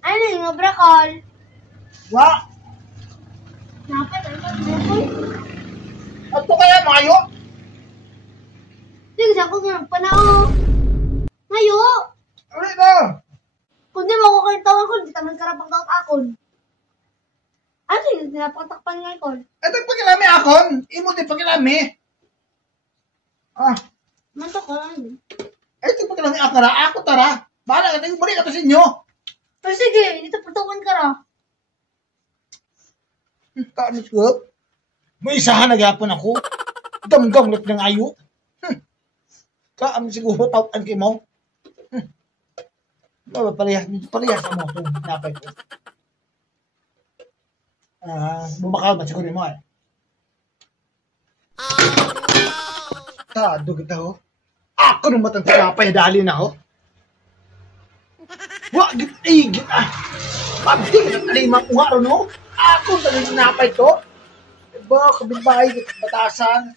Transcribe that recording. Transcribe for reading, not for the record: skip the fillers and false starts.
Ano yung obrakol? Wa! Dapat, ano ba? Ato kaya mayo? Tingnan ko nga, panao. Ngayo! Ano ito? Kung di mo ako kalintawan ko, di taman karapang taot akon. Ano yung tinapatakpan nga ikon? Ito pagkilami akon. Imo din pagkilami. Ah, Manto ko, ano? ito pagkilami akon ra. Ako tara. Bahala ka, balik ka to sa inyo. Pero sige, dito patukan ka ra. Kaano ko? May isahan nagapon ako. Gamgam ng ayo. Kaam siguro tawag kay mo. Parehas mo kung napay ko. Bumakal ba siguro mo eh. Tado kita ho. Ako nung matang tinapay dali na ho. Wag git Pagdi ka ng alimang uha ron ho. Ako nang tinapay to. Diba, kabibay, batasan.